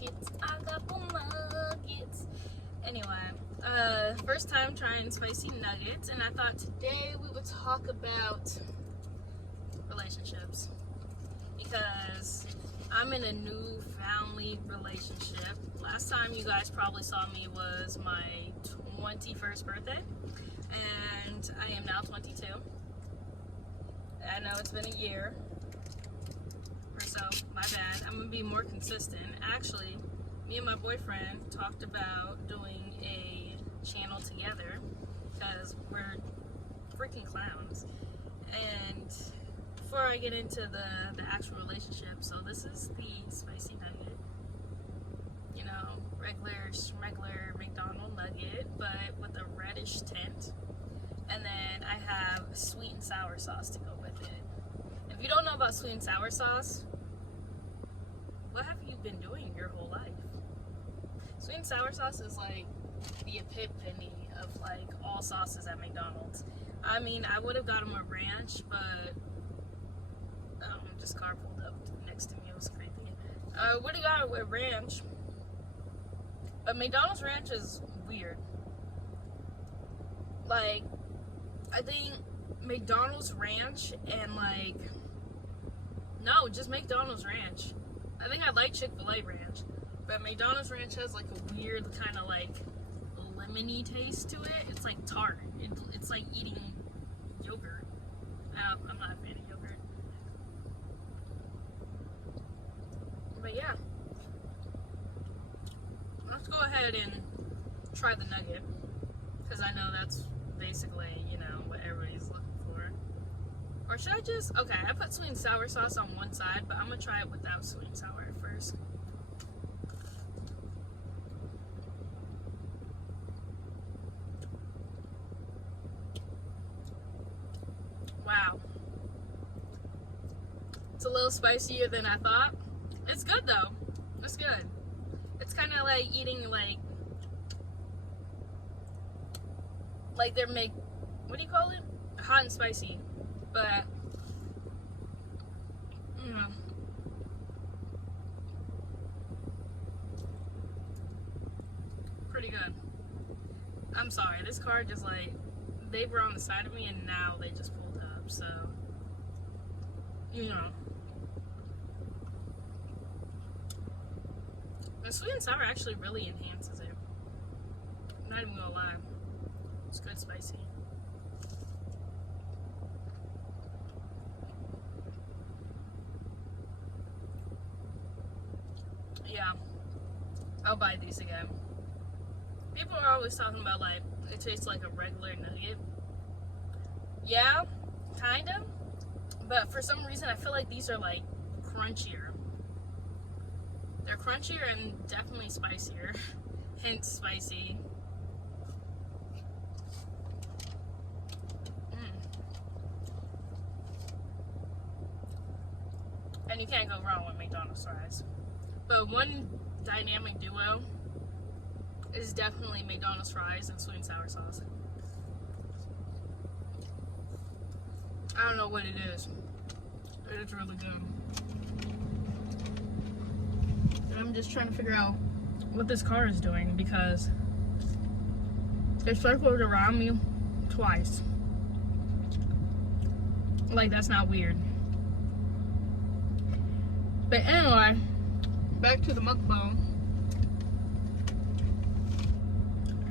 nuggets. I got the nuggets. Anyway, first time trying spicy nuggets, and I thought today we would talk about relationships because I'm in a new family relationship. Last time you guys probably saw me was my 21st birthday, and I am now 22. I know it's been a year or so, my bad. I'm gonna be more consistent. Actually, me and my boyfriend talked about doing a channel together because we're freaking clowns. And before I get into the actual relationship, so this is the spicy nugget. You know, regular McDonald nugget, but with a reddish tint. And then I have sweet and sour sauce to go with it. If you don't know about sweet and sour sauce, what have you been doing your whole life? Sweet and sour sauce is like the epiphany of like all sauces at McDonald's. I mean, I would have gotten a ranch, but this car pulled up next to me. It was creepy. I would have got it with ranch, but McDonald's ranch is weird. Like, I think McDonald's ranch and like, no, just McDonald's ranch. I think I like Chick-fil-A ranch, but McDonald's ranch has like a weird kind of like lemony taste to it. It's like tart. It's like eating yogurt. I'm not a fan of yogurt. But yeah. Let's go ahead and try the nugget, because I know that's basically, you know, what everybody's looking for. Or should I just, okay, I put sweet and sour sauce on one side, but I'm gonna try it without sweet and sour at first. Wow. It's a little spicier than I thought. It's good though. It's good. It's kind of like eating like they're what do you call it? Hot and spicy. But pretty good. I'm sorry, this car just like, they were on the side of me and now they just pulled up, so you know. The sweet and sour actually really enhances it. I'm not even gonna lie. It's good spicy. Yeah, I'll buy these again. People are always talking about like, it tastes like a regular nugget. Yeah, kind of. But for some reason, I feel like these are like crunchier. They're crunchier and definitely spicier. Hence spicy. And you can't go wrong with McDonald's fries. But one dynamic duo is definitely McDonald's fries and sweet and sour sauce. I don't know what it is. It's really good. And I'm just trying to figure out what this car is doing because it circled around me twice. Like, that's not weird. But anyway, back to the mukbang.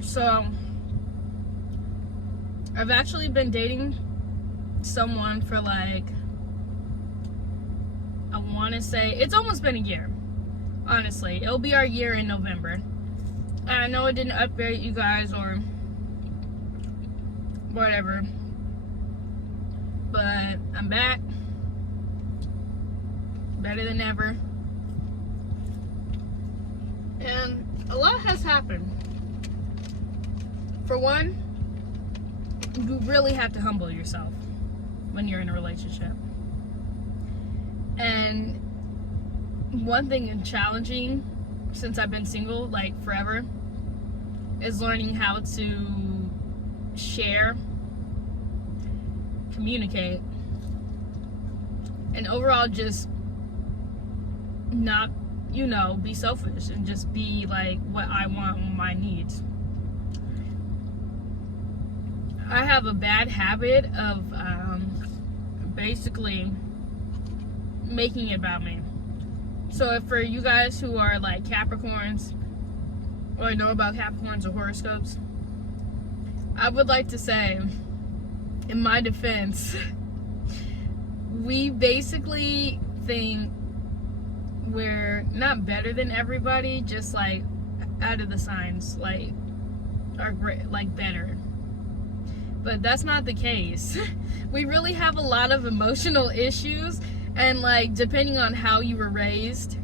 So, I've actually been dating someone for like, I want to say, it's almost been a year. Honestly, it'll be our year in November. And I know I didn't update you guys or whatever, but I'm back. Better than ever. And a lot has happened. For one, you really have to humble yourself when you're in a relationship. And one thing challenging since I've been single, like forever, is learning how to share, communicate, and overall just not you know, be selfish and just be like what I want, my needs. I have a bad habit of basically making it about me. So if for you guys who are like Capricorns or know about Capricorns or horoscopes, I would like to say, in my defense, we basically think we're not better than everybody, just like out of the signs, like are great, like better. But that's not the case. We really have a lot of emotional issues, and like depending on how you were raised,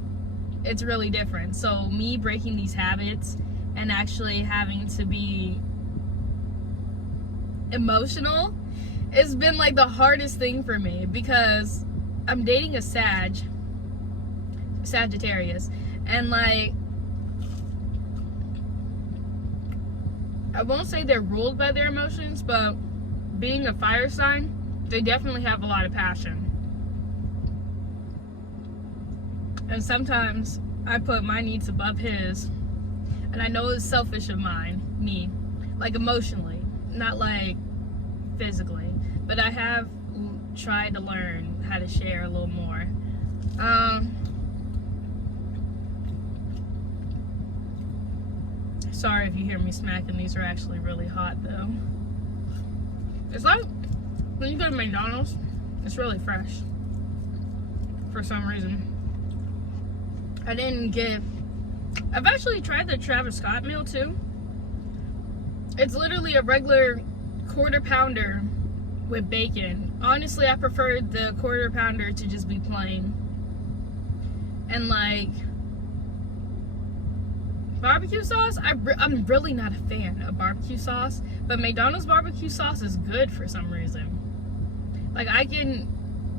it's really different. So me breaking these habits and actually having to be emotional, it's been like the hardest thing for me, because I'm dating a Sagittarius, and like I won't say they're ruled by their emotions, but being a fire sign, they definitely have a lot of passion. And sometimes I put my needs above his, and I know it's selfish of me, like emotionally, not like physically, but I have tried to learn how to share a little more. Sorry if you hear me smacking. These are actually really hot though. It's like when you go to McDonald's, it's really fresh for some reason. I've actually tried the Travis Scott meal too. It's literally a regular quarter pounder with bacon. Honestly, I preferred the quarter pounder to just be plain. And like barbecue sauce, I'm really not a fan of barbecue sauce, but McDonald's barbecue sauce is good for some reason. Like I can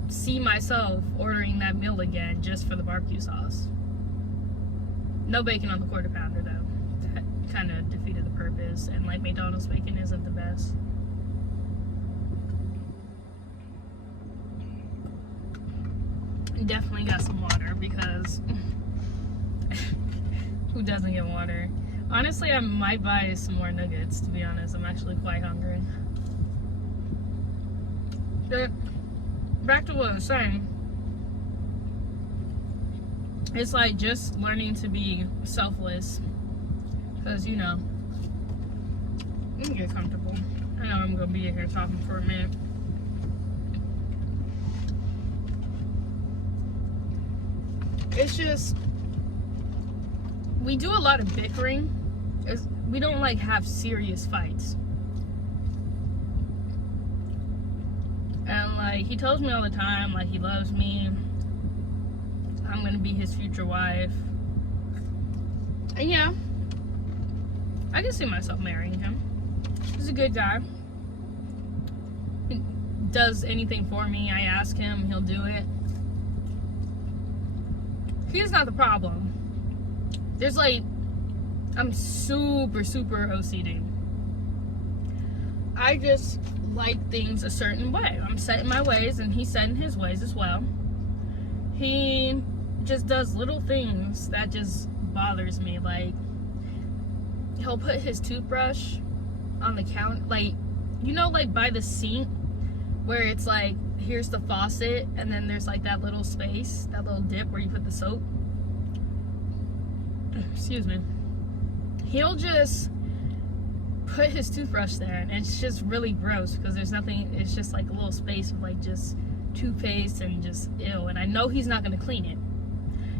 see myself ordering that meal again just for the barbecue sauce. No bacon on the quarter pounder though. That kind of defeated the purpose, and like McDonald's bacon isn't the best. Definitely got some water, because who doesn't get water? Honestly, I might buy some more nuggets, to be honest. I'm actually quite hungry. But back to what I was saying. It's like just learning to be selfless. Because, you know, you can get comfortable. I know I'm going to be in here talking for a minute. It's just, we do a lot of bickering. We don't like have serious fights. And like he tells me all the time like he loves me, I'm gonna be his future wife, and yeah, I can see myself marrying him. He's a good guy. He does anything for me. I ask him, he'll do it. He's not the problem. There's like, I'm super OCD. I just like things a certain way. I'm set in my ways, and he's set in his ways as well. He just does little things that just bothers me. Like, he'll put his toothbrush on the counter, like, you know, like by the sink, where it's like, here's the faucet, and then there's like that little space, that little dip where you put the soap. Excuse me. He'll just put his toothbrush there, and it's just really gross because there's nothing. It's just like a little space of like just toothpaste and just ew, and I know he's not going to clean it.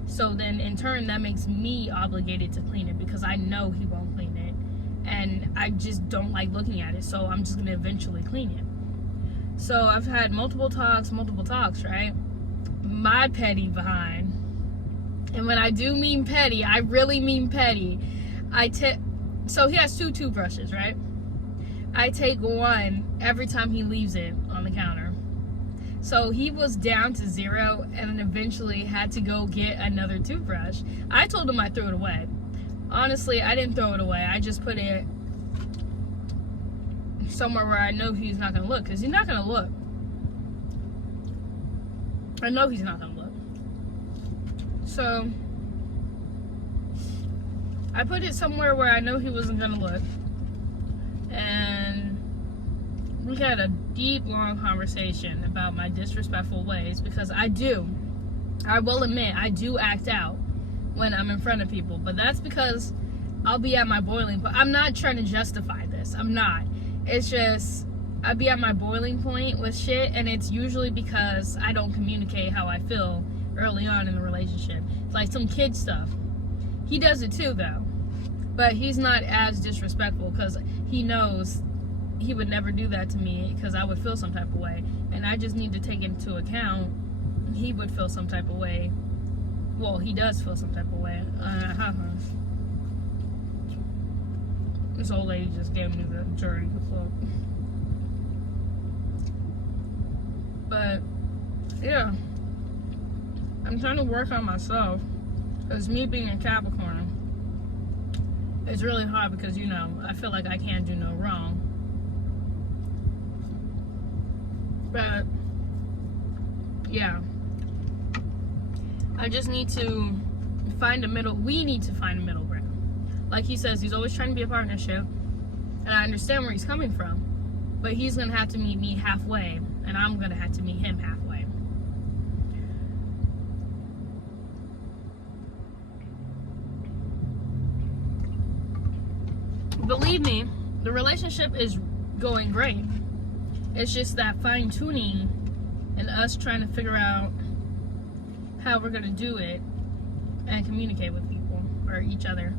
So then in turn that makes me obligated to clean it, because I know he won't clean it, and I just don't like looking at it, so I'm just going to eventually clean it. So I've had multiple talks, right? My petty behind. And when I do mean petty, I really mean petty. So he has 2 toothbrushes, right? I take one every time he leaves it on the counter. So he was down to 0, and then eventually had to go get another toothbrush. I told him I threw it away. Honestly, I didn't throw it away. I just put it somewhere where I know he's not gonna look, because he's not gonna look. I know he's not gonna look. So I put it somewhere where I know he wasn't gonna look. And we had a deep, long conversation about my disrespectful ways, because I will admit, I do act out when I'm in front of people, but that's because I'll be at my boiling point. I'm not trying to justify this. I'm not. It's just, I'll be at my boiling point with shit, and it's usually because I don't communicate how I feel early on in the relationship. It's like some kid stuff. He does it too, though. But he's not as disrespectful, because he knows he would never do that to me, because I would feel some type of way. And I just need to take into account he would feel some type of way. Well, he does feel some type of way. This old lady just gave me the dirty look. But, yeah. I'm trying to work on myself. Because me being a Capricorn, it's really hard because, you know, I feel like I can't do no wrong. But, yeah. I just need to find a middle. We need to find a middle ground. Like he says, he's always trying to be a partnership. And I understand where he's coming from. But he's going to have to meet me halfway. And I'm going to have to meet him halfway. Believe me, the relationship is going great. It's just that fine-tuning and us trying to figure out how we're going to do it and communicate with people or each other.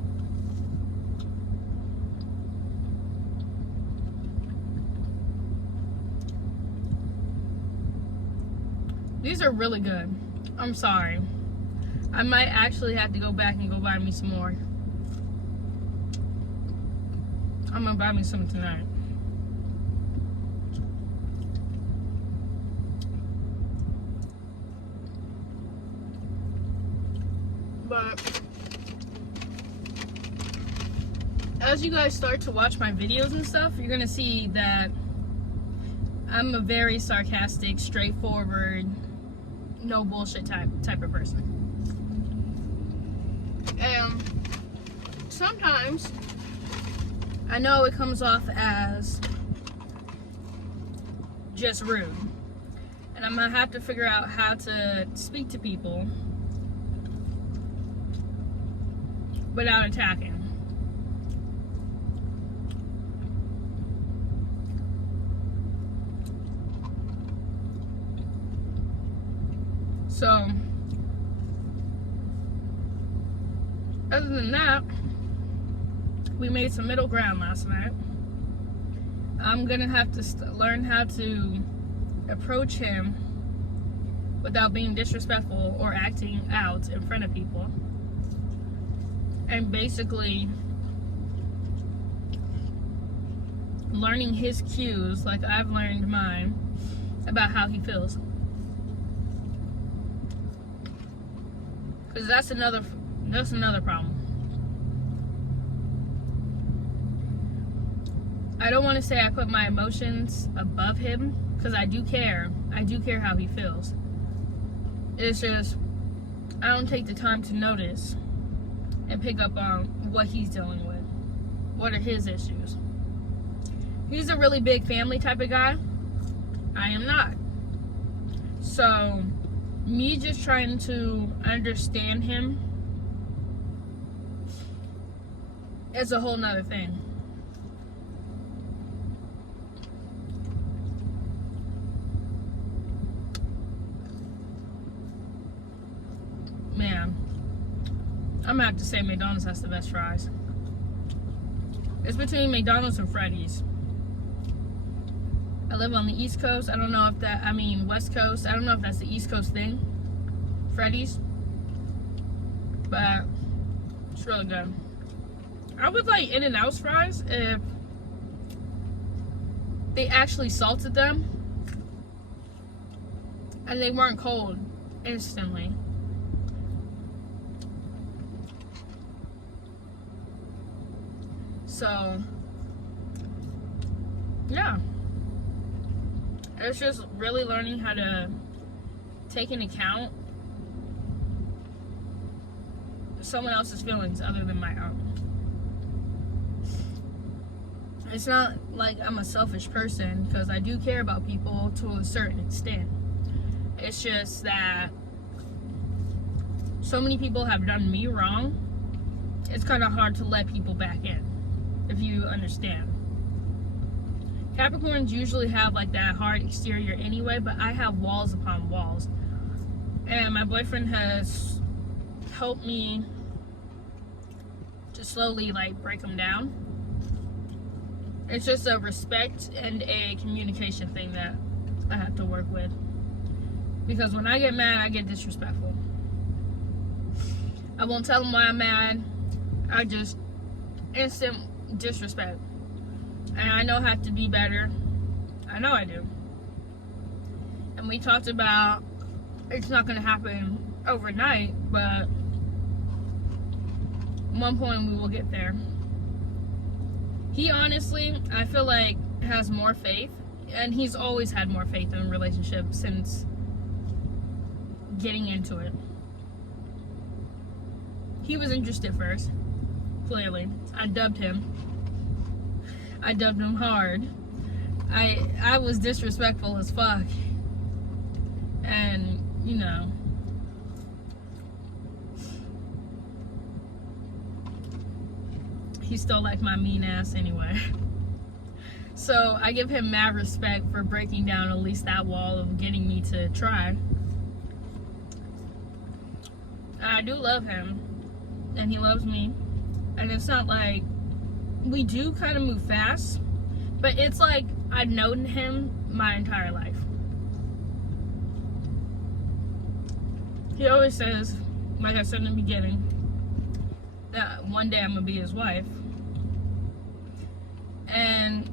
These are really good. I'm sorry. I might actually have to go back and go buy me some more. I'm gonna buy me some tonight. But as you guys start to watch my videos and stuff, you're gonna see that I'm a very sarcastic, straightforward, no bullshit type of person. And sometimes I know it comes off as just rude. And I'm gonna have to figure out how to speak to people without attacking. So, other than that, we made some middle ground last night. I'm gonna have to learn how to approach him without being disrespectful or acting out in front of people. And basically learning his cues like I've learned mine about how he feels. Because that's another problem. I don't want to say I put my emotions above him, because I do care. I do care how he feels. It's just, I don't take the time to notice and pick up on what he's dealing with. What are his issues? He's a really big family type of guy. I am not. So, me just trying to understand him is a whole nother thing. Man, I'm gonna have to say McDonald's has the best fries. It's between McDonald's and Freddy's. I live on the East Coast. I don't know if that, West Coast. I don't know if that's the East Coast thing. Freddy's. But it's really good. I would like In-N-Out's fries if they actually salted them and they weren't cold instantly. So, yeah. It's just really learning how to take into account someone else's feelings other than my own. It's not like I'm a selfish person, because I do care about people to a certain extent. It's just that so many people have done me wrong. It's kind of hard to let people back in, if you understand. Capricorns usually have like that hard exterior anyway, but I have walls upon walls. And my boyfriend has helped me to slowly like break them down. It's just a respect and a communication thing that I have to work with. Because when I get mad, I get disrespectful. I won't tell him why I'm mad. I just instant disrespect. And I know how to be better. I know I do. And we talked about it's not going to happen overnight, but at one point we will get there. He honestly, I feel like, has more faith, and he's always had more faith in relationships since getting into it. He was interested first, clearly. I dubbed him hard. I was disrespectful as fuck. And, you know, he still liked my mean ass anyway. So I give him mad respect for breaking down at least that wall of getting me to try. I do love him, and he loves me. And it's not like, we do kind of move fast, but it's like I've known him my entire life. He always says, like I said in the beginning, that one day I'm gonna be his wife. And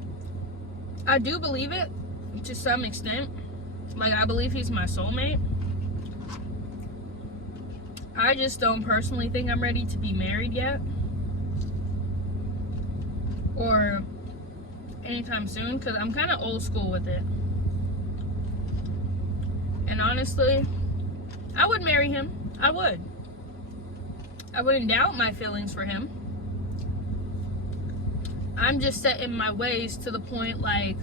I do believe it to some extent. Like, I believe he's my soulmate. I just don't personally think I'm ready to be married yet, or anytime soon, because I'm kind of old school with it. And honestly, I would marry him. I would. I wouldn't doubt my feelings for him. I'm just set in my ways to the point, like,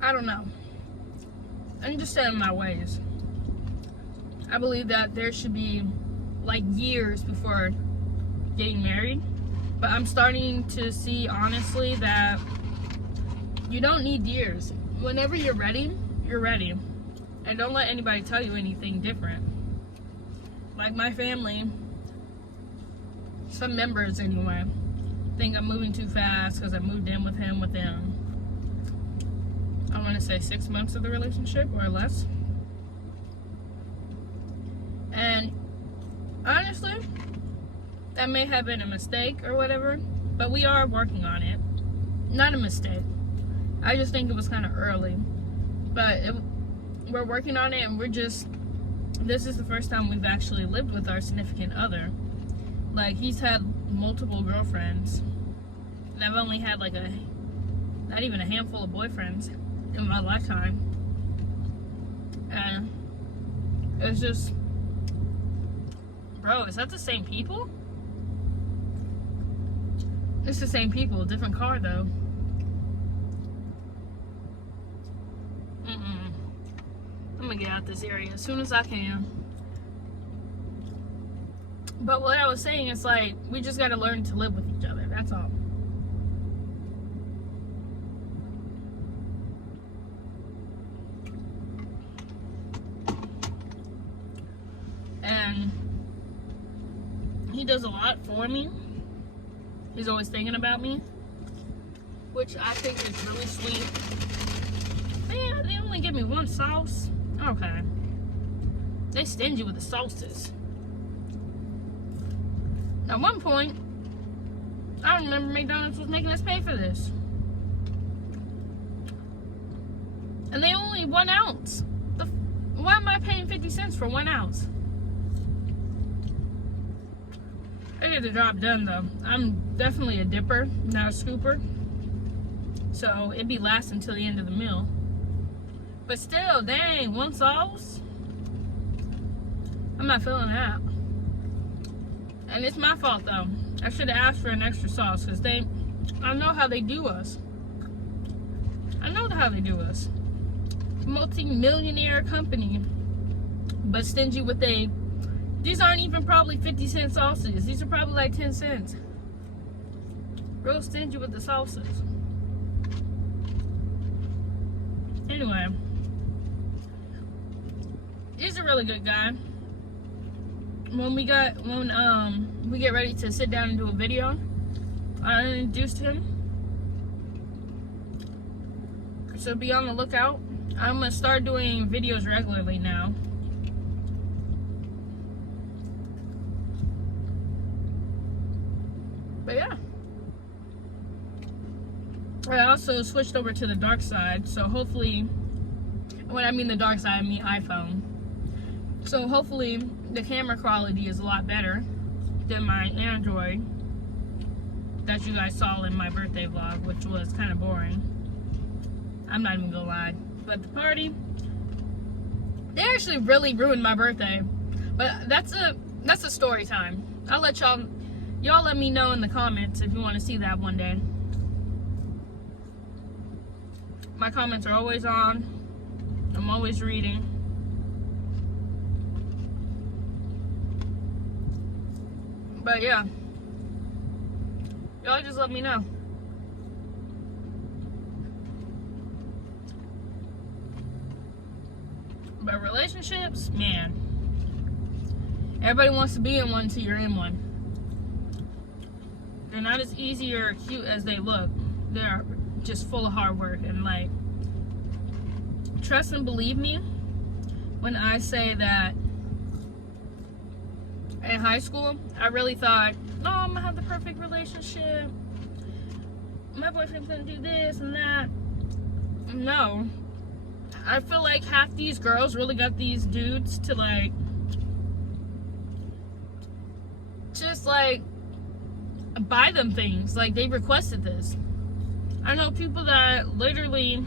I don't know. I'm just set in my ways. I believe that there should be like years before getting married, but I'm starting to see honestly that you don't need years. Whenever you're ready, you're ready. And don't let anybody tell you anything different. Like my family, some members anyway, think I'm moving too fast because I moved in with him within, I want to say 6 months of the relationship or less. And honestly, that may have been a mistake or whatever, but we are working on it. Not a mistake. I just think it was kind of early. But we're working on it, and this is the first time we've actually lived with our significant other. Like, he's had multiple girlfriends, and I've only had like not even a handful of boyfriends in my lifetime. And it's just, bro, is that the same people? It's the same people, different car though. I'm gonna get out this area as soon as I can. But what I was saying is, like, we just gotta learn to live with each other, that's all. And he does a lot for me. He's always thinking about me, which I think is really sweet. Man, they only give me one sauce. Okay. They stingy with the sauces. At one point, I remember McDonald's was making us pay for this. And they only 1 ounce. Why am I paying 50 cents for 1 ounce? I get the job done though. I'm definitely a dipper, not a scooper. So it'd be lasting until the end of the meal. But still, dang, 1 sauce? I'm not feeling that. And it's my fault though. I should have asked for an extra sauce because I know how they do us. I know how they do us. Multi-millionaire company, but stingy with these aren't even probably 50-cent sauces. These are probably like 10 cents. Real stingy with the sauces. Anyway, he's a really good guy. When we get ready to sit down and do a video, I introduced him. So be on the lookout. I'm gonna start doing videos regularly now. But yeah. I also switched over to the dark side, so hopefully, when I mean the dark side, I mean iPhone. So hopefully the camera quality is a lot better than my Android that you guys saw in my birthday vlog, which was kind of boring. I'm not even gonna lie. But the party, they actually really ruined my birthday. But that's a story time. I'll let y'all let me know in the comments if you want to see that one day. My comments are always on. I'm always reading. But yeah, y'all just let me know. But relationships, man, everybody wants to be in one until you're in one. They're not as easy or cute as they look. They're just full of hard work. And like, trust and believe me when I say that in high school, I really thought, oh, I'm gonna have the perfect relationship. My boyfriend's gonna do this and that. No. I feel like half these girls really got these dudes to like, just like, buy them things. Like, they requested this. I know people that literally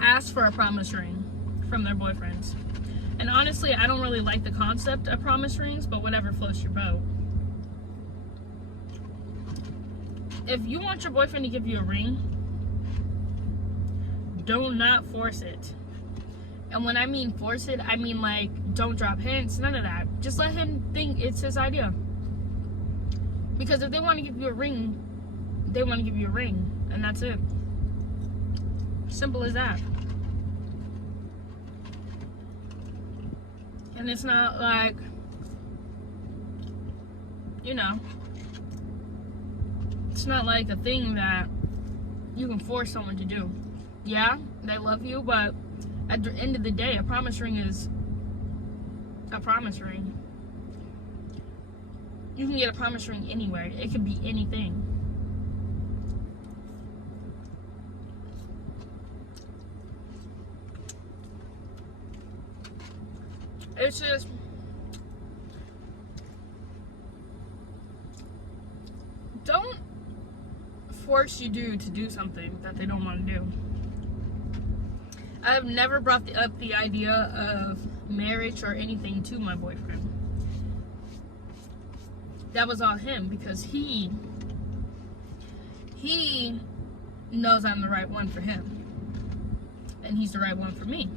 ask for a promise ring from their boyfriends. And honestly, I don't really like the concept of promise rings, but whatever floats your boat. If you want your boyfriend to give you a ring, do not force it. And when I mean force it, I mean like, don't drop hints, none of that. Just let him think it's his idea. Because if they want to give you a ring, they want to give you a ring. And that's it. Simple as that. And it's not like, you know, it's not like a thing that you can force someone to do. Yeah, they love you, but at the end of the day, a promise ring is a promise ring. You can get a promise ring anywhere. It could be anything. It's just, don't force your dude to do something that they don't want to do. I have never brought up the idea of marriage or anything to my boyfriend. That was all him, because he knows I'm the right one for him. And he's the right one for me.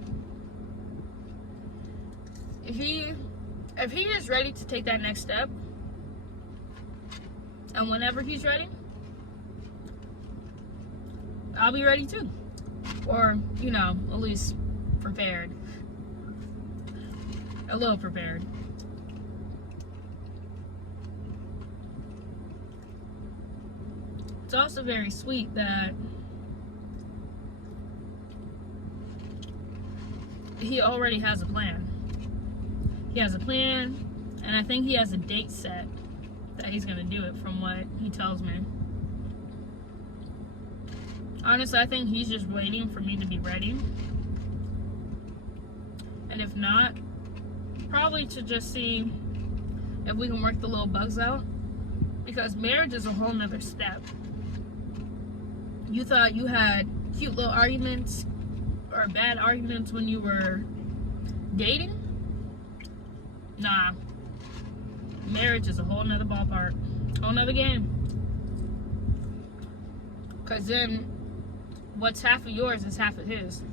If he is ready to take that next step, and whenever he's ready, I'll be ready too. Or, you know, at least prepared. A little prepared. It's also very sweet that he already has a plan. He has a plan, and I think he has a date set that he's gonna do it, from what he tells me. Honestly, I think he's just waiting for me to be ready. And if not, probably to just see if we can work the little bugs out. Because marriage is a whole nother step. You thought you had cute little arguments or bad arguments when you were dating? Nah, Marriage is a whole nother ballpark, whole nother game. Cause then, what's half of yours is half of his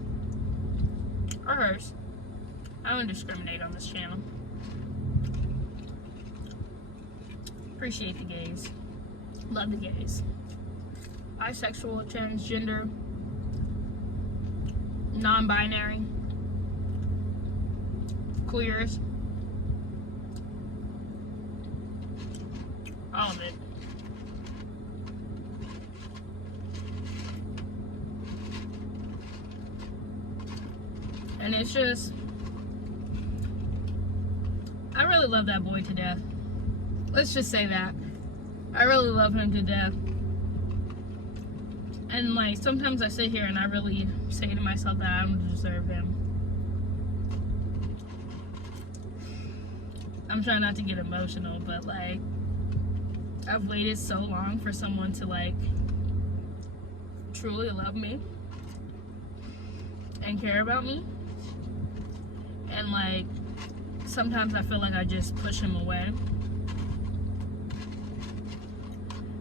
or hers. I don't discriminate on this channel. Appreciate the gays. Love the gays. Bisexual, transgender, non-binary, queers. All of it. And it's just, I really love that boy to death. Let's just say that. I really love him to death. And like, sometimes I sit here and I really say to myself that I don't deserve him. I'm trying not to get emotional, but like, I've waited so long for someone to like truly love me and care about me. And like, sometimes I feel like I just push him away.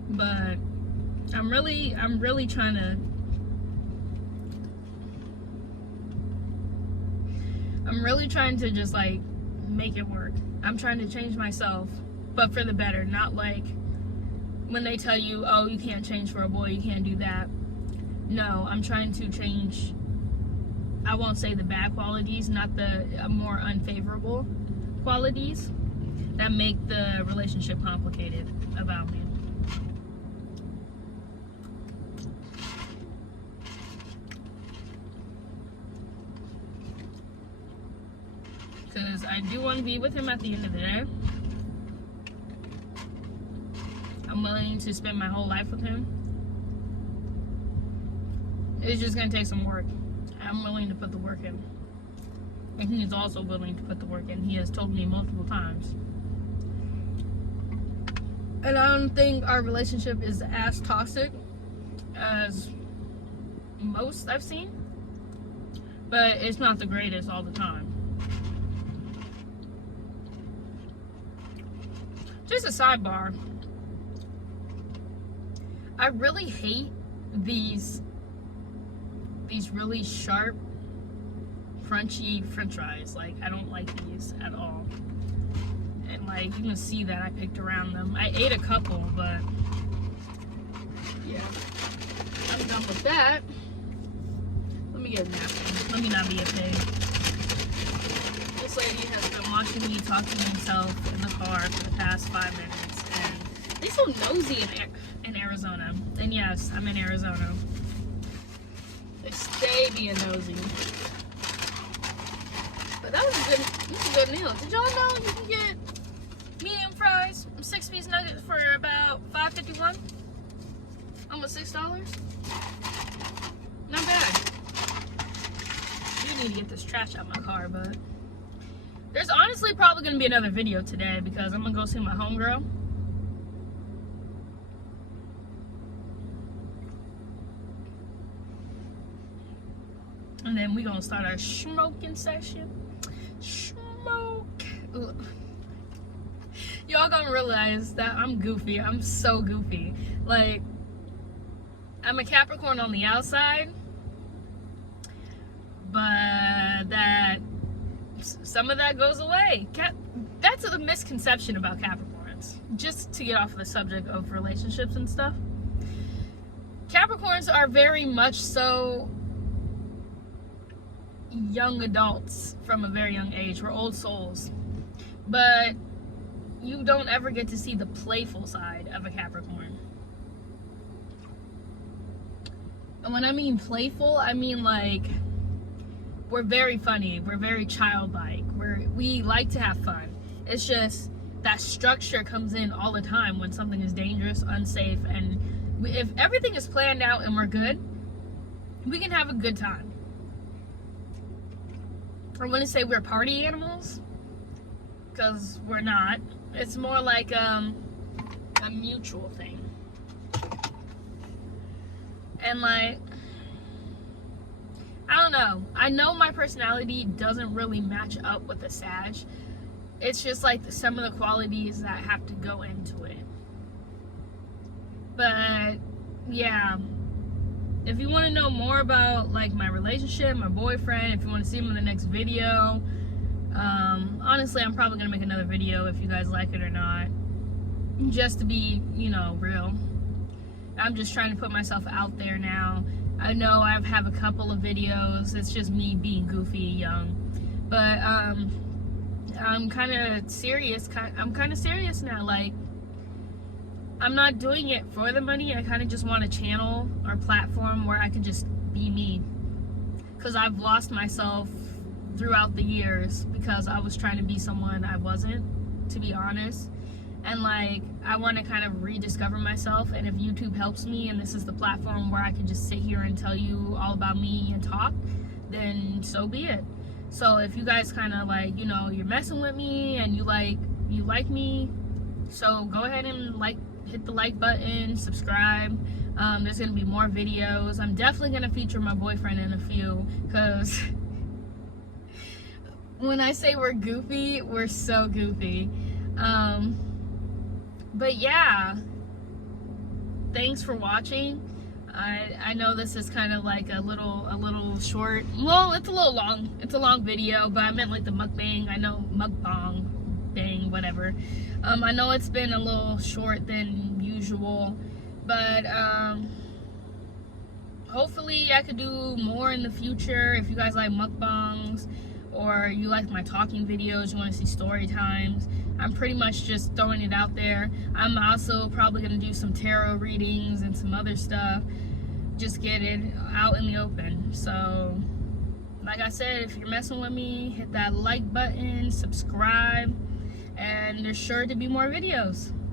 But I'm really trying to just like make it work. I'm trying to change myself, but for the better, not like when they tell you, oh, you can't change for a boy, you can't do that. No, I'm trying to change, I won't say the bad qualities, not the more unfavorable qualities that make the relationship complicated about me. Because I do want to be with him at the end of the day. I'm willing to spend my whole life with him. It's just going to take some work. I'm willing to put the work in. And he is also willing to put the work in. He has told me multiple times. And I don't think our relationship is as toxic as most I've seen. But it's not the greatest all the time. Just a sidebar. I really hate these really sharp, crunchy french fries. Like, I don't like these at all. And like, you can see that I picked around them. I ate a couple, but yeah, I'm done with that. Let me get a napkin. Let me not be a pig. This lady has been watching me talk to himself in the car for the past 5 minutes, and they're so nosy in Arizona. And yes, I'm in Arizona. They stay being nosy. But that was a good meal. Did y'all know you can get medium fries, 6-piece nuggets for about $5.51? Almost $6. Not bad. You need to get this trash out of my car, but there's honestly probably going to be another video today because I'm going to go see my homegirl. And then we're going to start our smoking session. Smoke. Ugh. Y'all going to realize that I'm goofy. I'm so goofy. Like, I'm a Capricorn on the outside. But that some of that goes away. That's a misconception about Capricorns. Just to get off the subject of relationships and stuff. Capricorns are very much so young adults from a very young age. We're old souls. But you don't ever get to see the playful side of a Capricorn. And when I mean playful, I mean like, we're very funny, we're very childlike, we like to have fun. It's just that structure comes in all the time when something is dangerous, unsafe, and if everything is planned out and we're good, we can have a good time. I wouldn't say we're party animals, because we're not. It's more like a mutual thing. And like, I don't know. I know my personality doesn't really match up with a Sag. it's just like some of the qualities that have to go into it. But yeah, if you want to know more about like my relationship, my boyfriend, if you want to see him in the next video, honestly, I'm probably gonna make another video if you guys like it or not, just to be, you know, real. I'm just trying to put myself out there now. I know I have a couple of videos, it's just me being goofy young, but I'm kind of serious. I'm kind of serious now. Like, I'm not doing it for the money. I kind of just want a channel or platform where I can just be me, because I've lost myself throughout the years because I was trying to be someone I wasn't, to be honest. And like, I want to kind of rediscover myself, and if YouTube helps me and this is the platform where I can just sit here and tell you all about me and talk, then so be it. So if you guys kind of like, you know, you're messing with me and you like me, so go ahead and like, hit the like button, subscribe. There's gonna be more videos. I'm definitely gonna feature my boyfriend in a few, because when I say we're goofy, we're so goofy. But yeah, thanks for watching. I know this is kind of like a little short. Well, it's a little long. It's a long video, but I meant like the mukbang. I know mukbang, bang, whatever. I know it's been a little short than usual, but hopefully I could do more in the future. If you guys like mukbangs, or you like my talking videos, you want to see story times, I'm pretty much just throwing it out there. I'm also probably going to do some tarot readings and some other stuff. Just get it out in the open. So, like I said, if you're messing with me, hit that like button, subscribe, and there's sure to be more videos.